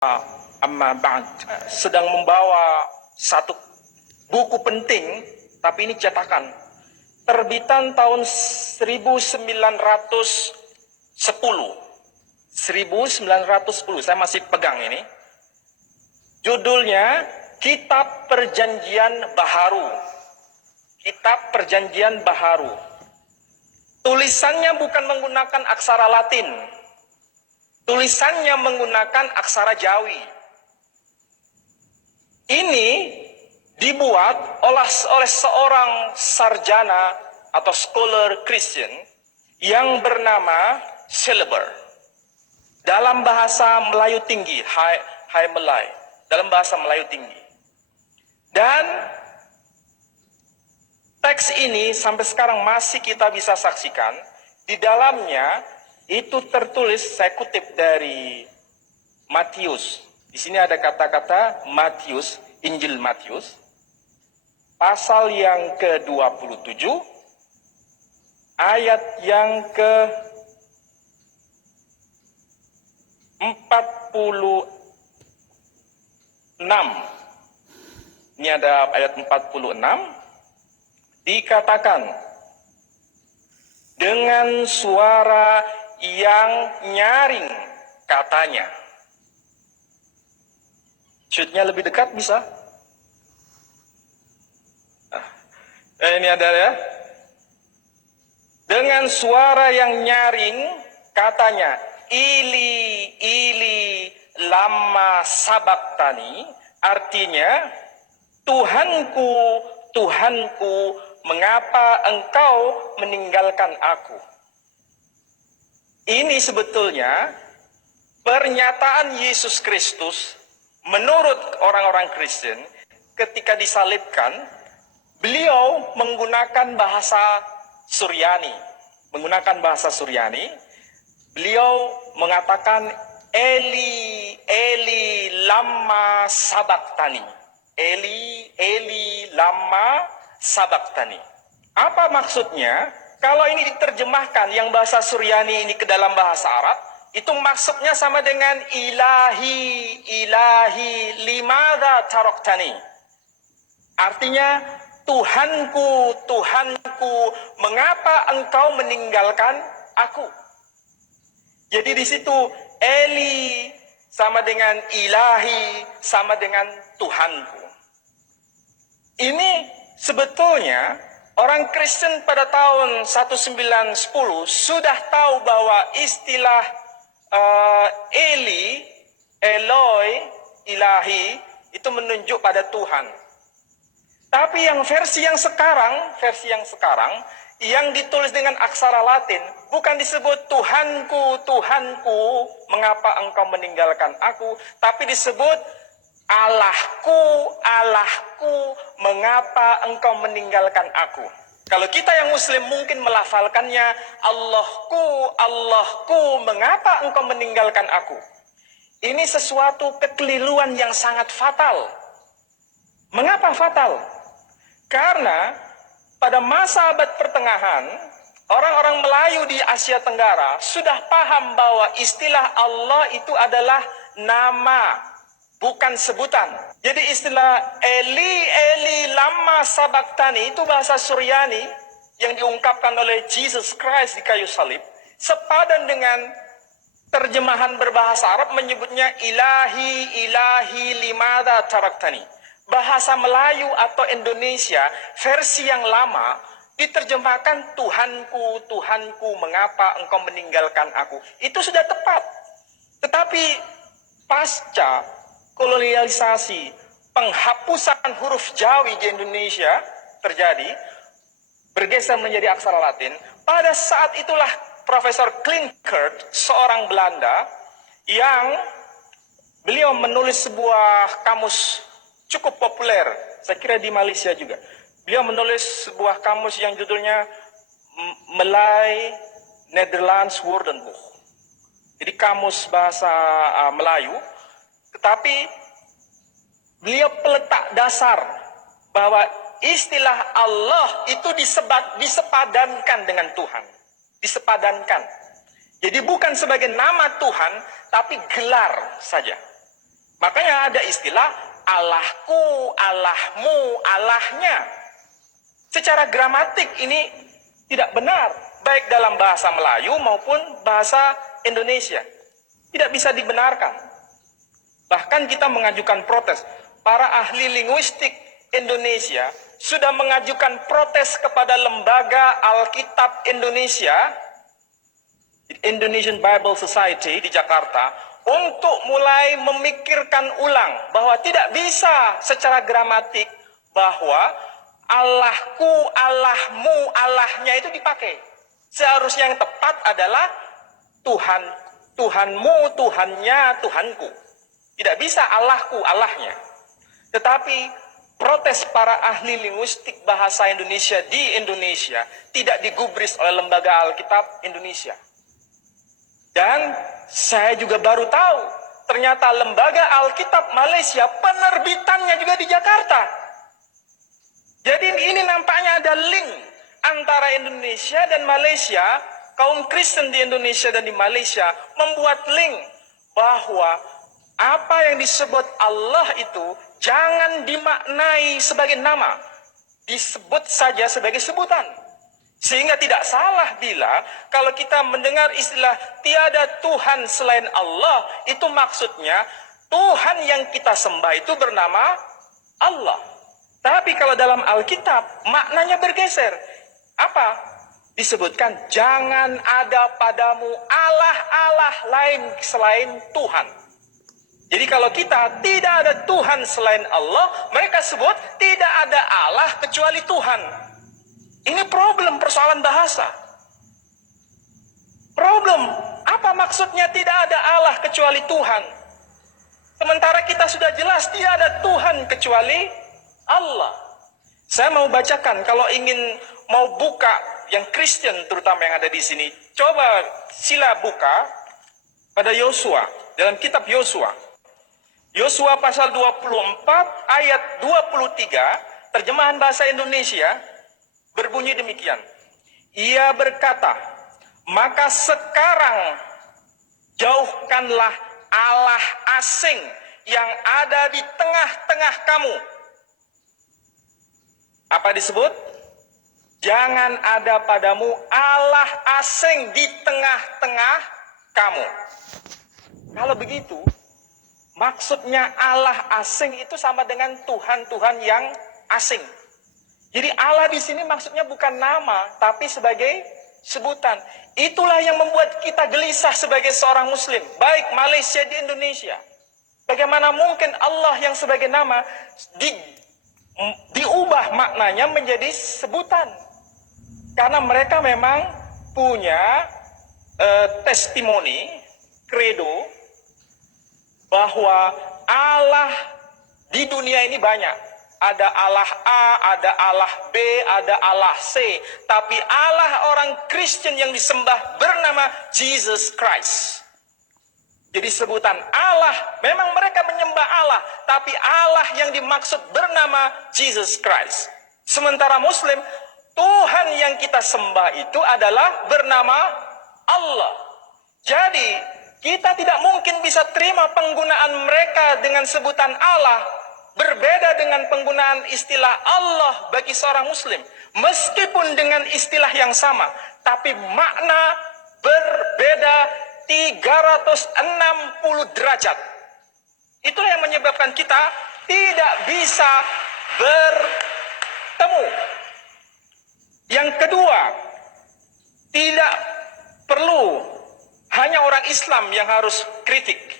Amma ba'd, sedang membawa satu buku penting, tapi ini cetakan terbitan tahun 1910. Saya masih pegang ini. Judulnya Kitab Perjanjian Baharu. Kitab Perjanjian Baharu. Tulisannya bukan menggunakan aksara Latin. Tulisannya menggunakan aksara Jawi. Ini dibuat oleh seorang sarjana atau scholar Christian yang bernama Celeber. Dalam bahasa Melayu tinggi, Hai Melay, dalam bahasa Melayu tinggi. Dan teks ini sampai sekarang masih kita bisa saksikan. Di dalamnya itu tertulis, saya kutip dari Matius. Di sini ada kata-kata Matius, Injil Matius, pasal yang ke-27, ayat yang ke-46. Ini ada ayat 46, dikatakan, dengan suara yang nyaring, katanya. Shootnya lebih dekat bisa? Ini ada ya. Dengan suara yang nyaring, katanya, Ili, Ili, lama sabaktani, artinya, Tuhanku, Tuhanku, mengapa engkau meninggalkan aku? Ini sebetulnya pernyataan Yesus Kristus menurut orang-orang Kristen ketika disalibkan, beliau menggunakan bahasa Suryani. Beliau mengatakan, Eli, Eli, lama sabaktani. Eli, Eli, lama sabaktani. Apa maksudnya? Kalau ini diterjemahkan yang bahasa Suryani ini ke dalam bahasa Arab, itu maksudnya sama dengan ilahi, ilahi, limada taroktani. Artinya, Tuhanku, Tuhanku, mengapa engkau meninggalkan aku? Jadi di situ Eli sama dengan ilahi, sama dengan Tuhanku. Ini sebetulnya orang Kristen pada tahun 1910 sudah tahu bahwa istilah Eli, Eloi, ilahi, itu menunjuk pada Tuhan. Tapi yang versi yang sekarang, yang ditulis dengan aksara Latin, bukan disebut Tuhanku, Tuhanku, mengapa engkau meninggalkan aku, tapi disebut Allahku, Allahku, mengapa engkau meninggalkan aku. Kalau kita yang Muslim mungkin melafalkannya, Allahku, Allahku, mengapa engkau meninggalkan aku. Ini sesuatu kekeliruan yang sangat fatal. Mengapa fatal? Karena pada masa abad pertengahan, orang-orang Melayu di Asia Tenggara sudah paham bahwa istilah Allah itu adalah nama, bukan sebutan. Jadi istilah Eli, Eli, lama sabaktani itu bahasa Suryani yang diungkapkan oleh Jesus Christ di kayu salib, sepadan dengan terjemahan berbahasa Arab menyebutnya ilahi, ilahi, limada taraktani. Bahasa Melayu atau Indonesia versi yang lama diterjemahkan Tuhanku, Tuhanku, mengapa engkau meninggalkan aku. Itu sudah tepat. Tetapi pasca kolonialisasi, penghapusan huruf Jawi di Indonesia terjadi, bergeser menjadi aksara Latin. Pada saat itulah Profesor Klinkert, seorang Belanda, yang beliau menulis sebuah kamus cukup populer, saya kira di Malaysia juga. Beliau menulis sebuah kamus yang judulnya Malay Nederlands Woordenboek. Jadi kamus bahasa Melayu, tetapi beliau peletak dasar bahwa istilah Allah itu disepadankan dengan Tuhan. Disepadankan. Jadi bukan sebagai nama Tuhan, tapi gelar saja. Makanya ada istilah Allahku, Allahmu, Allahnya. Secara gramatik ini tidak benar, baik dalam bahasa Melayu maupun bahasa Indonesia. Tidak bisa dibenarkan. Bahkan kita mengajukan protes. Para ahli linguistik Indonesia sudah mengajukan protes kepada lembaga Alkitab Indonesia, Indonesian Bible Society di Jakarta, untuk mulai memikirkan ulang bahwa tidak bisa secara gramatik bahwa Allahku, Allahmu, Allahnya itu dipakai. Seharusnya yang tepat adalah Tuhan, Tuhanmu, Tuhannya, Tuhanku. Tidak bisa Allahku, Allahnya. Tetapi protes para ahli linguistik bahasa Indonesia di Indonesia tidak digubris oleh lembaga Alkitab Indonesia. Dan saya juga baru tahu, ternyata lembaga Alkitab Malaysia penerbitannya juga di Jakarta. Jadi ini nampaknya ada link antara Indonesia dan Malaysia, kaum Kristen di Indonesia dan di Malaysia membuat link bahwa apa yang disebut Allah itu jangan dimaknai sebagai nama, disebut saja sebagai sebutan. Sehingga tidak salah bila kalau kita mendengar istilah tiada Tuhan selain Allah, itu maksudnya Tuhan yang kita sembah itu bernama Allah. Tapi kalau dalam Alkitab maknanya bergeser. Apa? Disebutkan jangan ada padamu Allah-Allah lain selain Tuhan. Jadi kalau kita tidak ada Tuhan selain Allah, mereka sebut tidak ada Allah kecuali Tuhan. Ini problem persoalan bahasa. Problem, apa maksudnya tidak ada Allah kecuali Tuhan? Sementara kita sudah jelas tidak ada Tuhan kecuali Allah. Saya mau bacakan, kalau ingin mau buka yang Kristen terutama yang ada di sini, coba sila buka pada Yosua, dalam kitab Yosua. Yosua pasal 24 ayat 23, terjemahan bahasa Indonesia, berbunyi demikian. Ia berkata, maka sekarang jauhkanlah Allah asing yang ada di tengah-tengah kamu. Apa disebut? Jangan ada padamu Allah asing di tengah-tengah kamu. Kalau begitu, maksudnya Allah asing itu sama dengan Tuhan-Tuhan yang asing. Jadi Allah di sini maksudnya bukan nama, tapi sebagai sebutan. Itulah yang membuat kita gelisah sebagai seorang Muslim, baik Malaysia di Indonesia. Bagaimana mungkin Allah yang sebagai nama diubah maknanya menjadi sebutan? Karena mereka memang punya testimoni, credo, bahwa Allah di dunia ini banyak. Ada Allah A, ada Allah B, ada Allah C. Tapi Allah orang Kristen yang disembah bernama Jesus Christ. Jadi sebutan Allah, memang mereka menyembah Allah. Tapi Allah yang dimaksud bernama Jesus Christ. Sementara Muslim, Tuhan yang kita sembah itu adalah bernama Allah. Jadi kita tidak mungkin bisa terima penggunaan mereka dengan sebutan Allah berbeda dengan penggunaan istilah Allah bagi seorang Muslim. Meskipun dengan istilah yang sama, tapi makna berbeda 360 derajat. Itulah yang menyebabkan kita tidak bisa bertemu. Yang kedua, tidak perlu hanya orang Islam yang harus kritik.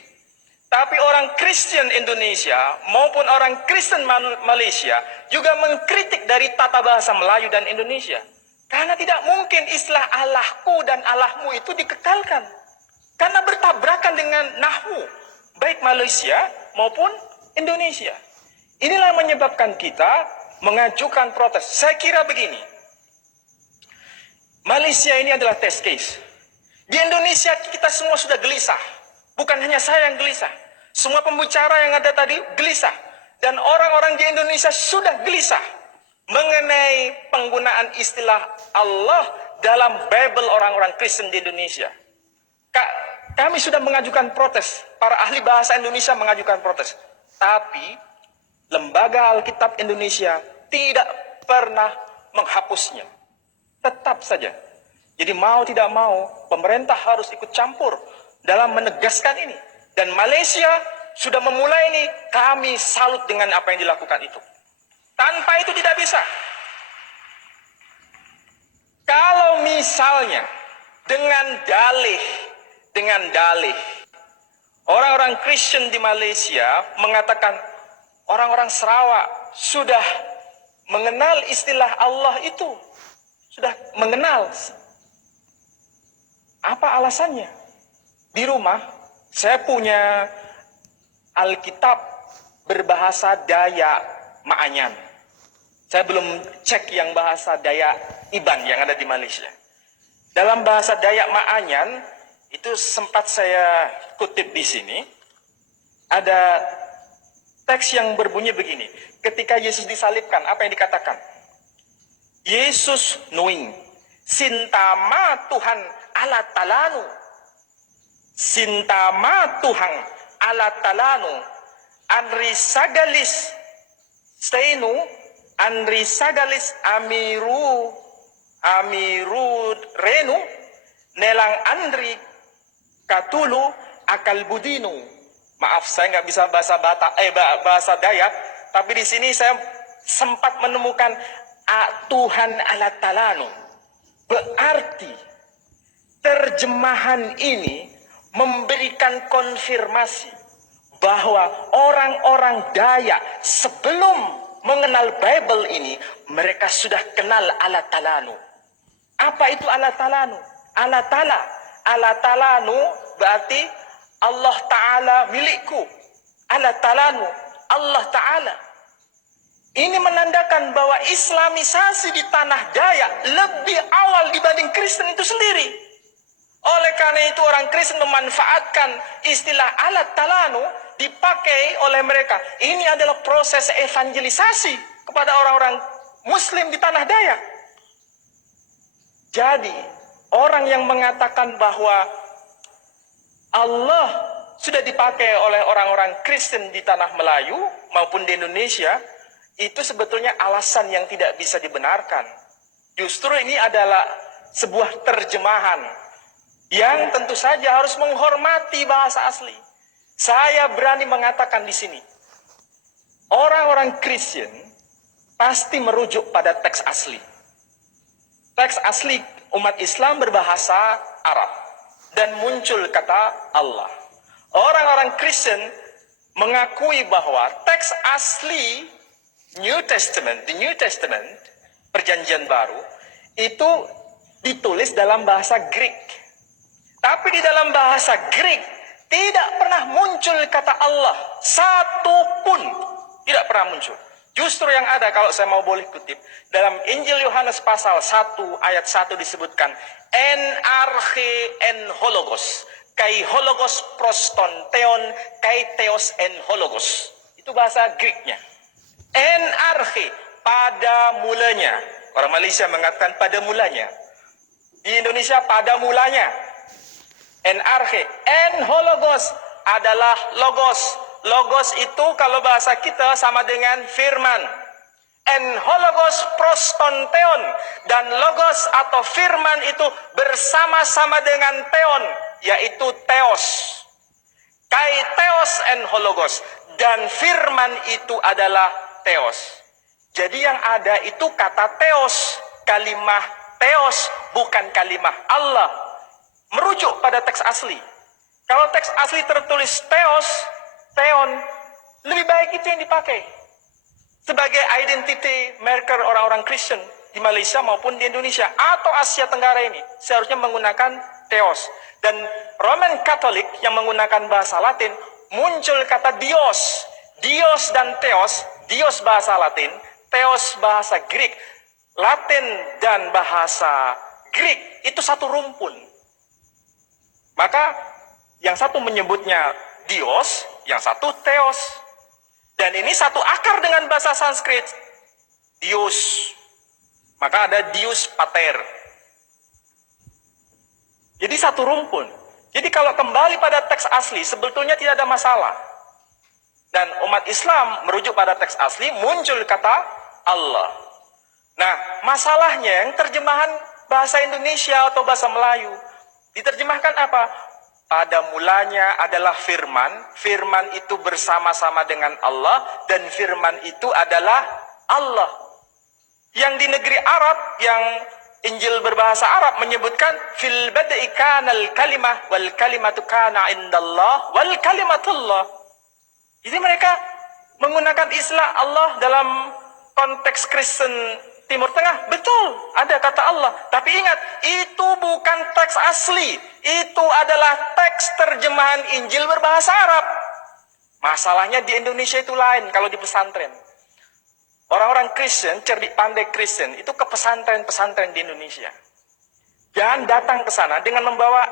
Tapi orang Kristen Indonesia maupun orang Kristen Malaysia juga mengkritik dari tata bahasa Melayu dan Indonesia. Karena tidak mungkin istilah Allahku dan Allahmu itu dikekalkan. Karena bertabrakan dengan nahwu, baik Malaysia maupun Indonesia. Inilah yang menyebabkan kita mengajukan protes. Saya kira begini, Malaysia ini adalah test case. Di Indonesia kita semua sudah gelisah. Bukan hanya saya yang gelisah. Semua pembicara yang ada tadi gelisah. Dan orang-orang di Indonesia sudah gelisah mengenai penggunaan istilah Allah dalam Bible orang-orang Kristen di Indonesia. Kami sudah mengajukan protes, para ahli bahasa Indonesia mengajukan protes. Tapi Lembaga Alkitab Indonesia tidak pernah menghapusnya. Tetap saja. Jadi mau tidak mau, pemerintah harus ikut campur dalam menegaskan ini. Dan Malaysia sudah memulai ini, kami salut dengan apa yang dilakukan itu. Tanpa itu tidak bisa. Kalau misalnya dengan dalih, orang-orang Kristen di Malaysia mengatakan orang-orang Sarawak sudah mengenal istilah Allah itu, sudah mengenal. Apa alasannya? Di rumah saya punya Alkitab berbahasa Dayak Maanyan. Saya belum cek yang bahasa Dayak Iban yang ada di Malaysia. Dalam bahasa Dayak Maanyan, itu sempat saya kutip di sini, ada teks yang berbunyi begini. Ketika Yesus disalibkan, apa yang dikatakan? Yesus knowing, sintama Tuhan ala talanu. Sintama Tuhan ala talanu. Anri sagalis stenu, anri sagalis amiru renu, nelang andri katulu akal budinu. Maaf, saya nggak bisa bahasa Dayak, tapi di sini saya sempat menemukan Tuhan ala talanu. Berarti terjemahan ini memberikan konfirmasi bahwa orang-orang Dayak sebelum mengenal Bible ini, mereka sudah kenal ala talanu. Apa itu ala talanu? Ala talanu berarti Allah Ta'ala milikku. Ala talanu, Allah Ta'ala. Ini menandakan bahwa Islamisasi di tanah Dayak lebih awal dibanding Kristen itu sendiri. Oleh karena itu orang Kristen memanfaatkan istilah ala talanu dipakai oleh mereka. Ini adalah proses evangelisasi kepada orang-orang Muslim di tanah Dayak. Jadi, orang yang mengatakan bahwa Allah sudah dipakai oleh orang-orang Kristen di tanah Melayu maupun di Indonesia, itu sebetulnya alasan yang tidak bisa dibenarkan. Justru ini adalah sebuah terjemahan yang tentu saja harus menghormati bahasa asli. Saya berani mengatakan di sini, orang-orang Kristen pasti merujuk pada teks asli. Teks asli umat Islam berbahasa Arab dan muncul kata Allah. Orang-orang Kristen mengakui bahwa teks asli New Testament, the New Testament, Perjanjian Baru, itu ditulis dalam bahasa Greek. Tapi di dalam bahasa Greek tidak pernah muncul kata Allah satu pun, tidak pernah muncul. Justru yang ada, kalau saya mau boleh kutip, dalam Injil Yohanes pasal 1 ayat 1 disebutkan en arche en hologos, kai hologos proston theon, kai theos en hologos. Itu bahasa Greeknya. En arche, pada mulanya. Orang Malaysia mengatakan pada mulanya. Di Indonesia pada mulanya. En arche, en hologos adalah logos. Logos itu kalau bahasa kita sama dengan firman. En hologos proston theon, dan logos atau firman itu bersama-sama dengan theon, yaitu theos. Kai theos en hologos, dan firman itu adalah theos. Jadi yang ada itu kata theos, kalimah theos, bukan kalimah Allah. Merujuk pada teks asli. Kalau teks asli tertulis theos, theon, lebih baik itu yang dipakai sebagai identity marker orang-orang Kristen di Malaysia maupun di Indonesia atau Asia Tenggara ini. Seharusnya menggunakan theos. Dan Roman Katolik yang menggunakan bahasa Latin, muncul kata Dios. Dios dan theos, Dios bahasa Latin, theos bahasa Greek. Latin dan bahasa Greek itu satu rumpun. Maka yang satu menyebutnya Dios, yang satu theos. Dan ini satu akar dengan bahasa Sanskrit, Dios. Maka ada Dios Pater. Jadi satu rumpun. Jadi kalau kembali pada teks asli, sebetulnya tidak ada masalah. Dan umat Islam merujuk pada teks asli, muncul kata Allah. Nah, masalahnya yang terjemahan bahasa Indonesia atau bahasa Melayu, diterjemahkan apa? Pada mulanya adalah firman, firman itu bersama-sama dengan Allah, dan firman itu adalah Allah. Yang di negeri Arab, yang Injil berbahasa Arab menyebutkan fil bad'i kanal kalimah wal kalimatu kana indallah wal kalimatullah. Jadi mereka menggunakan istilah Allah dalam konteks Kristen Timur Tengah. Betul, ada kata Allah. Tapi ingat, itu bukan teks asli. Itu adalah teks terjemahan Injil berbahasa Arab. Masalahnya di Indonesia itu lain kalau di pesantren. Orang-orang Kristen, cerdik pandai Kristen, itu ke pesantren-pesantren di Indonesia. Jangan datang ke sana dengan membawa